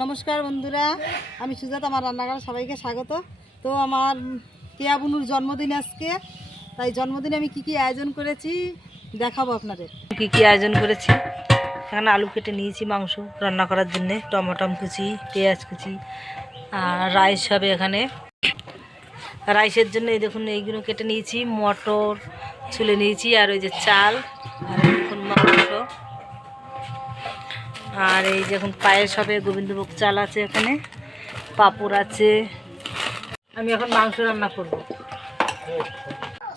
নমস্কার বন্ধুরা, আমি সুজাত, আমার রান্নাঘরে সবাইকে স্বাগত। তো আমার কেয়া বুনুর জন্মদিন আজকে, তাই জন্মদিনে আমি কি কি আয়োজন করেছি দেখাবো আপনাদের। কি কি আয়োজন করেছি? এখানে আলু কেটে নিয়েছি মাংস রান্না করার জন্যে, টমাটম কুচি, পেঁয়াজ কুচি, আর রাইস হবে এখানে। রাইসের জন্য এই দেখুন, এইগুলো কেটে নিয়েছি, মটর ছুলে নিয়েছি, আর ওই যে চাল, আর দেখুন মাংস। আর এই যে এখন পায়েস হবে গোবিন্দভোগ চাল আছে এখানে, পাঁপড় আছে। আমি এখন মাংস রান্না করব।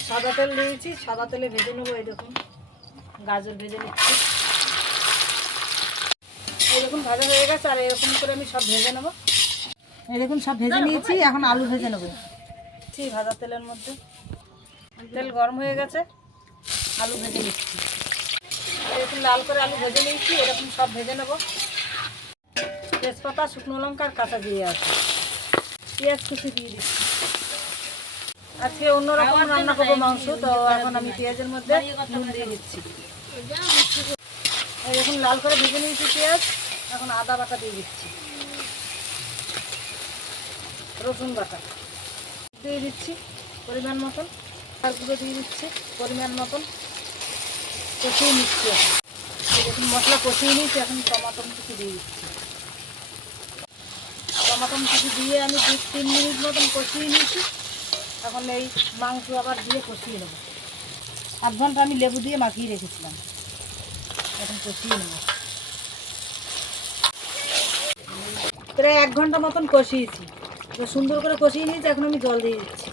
সাদা তেল দিয়েছি, সাদা তেলে ভেজে নেব এই দেখুন, গাজর ভেজে নিচ্ছি। এই দেখুন ভাজা হয়ে গেছে, আর এরকম করে আমি সব ভেজে নেব। এই দেখুন সব ভেজে নিয়েছি, এখন আলু ভেজে নেব। ঠিক ভাজা তেলের মধ্যে। তেল গরম হয়ে গেছে, আলু ভেজে নিচ্ছি। এরকম লাল করে আলু ভেজে নিয়েছি এরকম সব ভেজে নেব। তেজপাতা শুকনো লঙ্কা আর কাঁচা দিয়ে আছে। পেঁয়াজ কুচি দিয়ে দিচ্ছি। আজকে অন্যরকম রান্না করব মাংস তো এখন আমি পেঁয়াজের মধ্যে নুন দিয়ে দিচ্ছি। এখন লাল করে ভেজে নিয়েছি পেঁয়াজ এখন আদা বাটা দিয়ে দিচ্ছি। রসুন বাটা দিয়ে দিচ্ছি পরিমাণ মতন। আর গুঁড়ো দিয়ে দিচ্ছি পরিমাণ মতন। কষিয়ে নিচ্ছি এখন। মশলা কষিয়ে নিয়েছি, এখন টমাটম কিছু দিয়ে দিচ্ছি। টমাটম কিছু দিয়ে আমি দু তিন মিনিট মতন কষিয়ে নিয়েছি। এখন এই মাংস আবার দিয়ে কষিয়ে নেব। আধ ঘণ্টা আমি লেবু দিয়ে মাখিয়ে রেখেছিলাম। এখন কষিয়ে নেব। প্রায় এক ঘণ্টা মতন কষিয়েছি। সুন্দর করে কষিয়ে নিয়েছি, এখন আমি জল দিয়ে দিচ্ছি।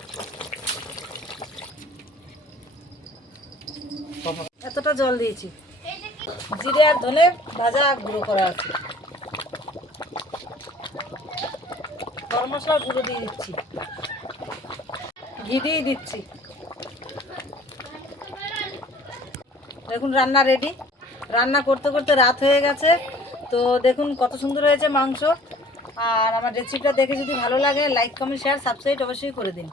এতটা জল দিয়েছি। জিরে আর ধনে ভাজা গুঁড়ো করা আছে। গরম মশলার গুঁড়ো দিয়ে দিচ্ছি। ঘি দিয়ে দিচ্ছি। দেখুন রান্না রেডি রান্না করতে করতে রাত হয়ে গেছে। তো দেখুন কত সুন্দর হয়েছে মাংস। আর আমার রেসিপিটা দেখে যদি ভালো লাগে লাইক কমেন্ট শেয়ার সাবস্ক্রাইব অবশ্যই করে দিন।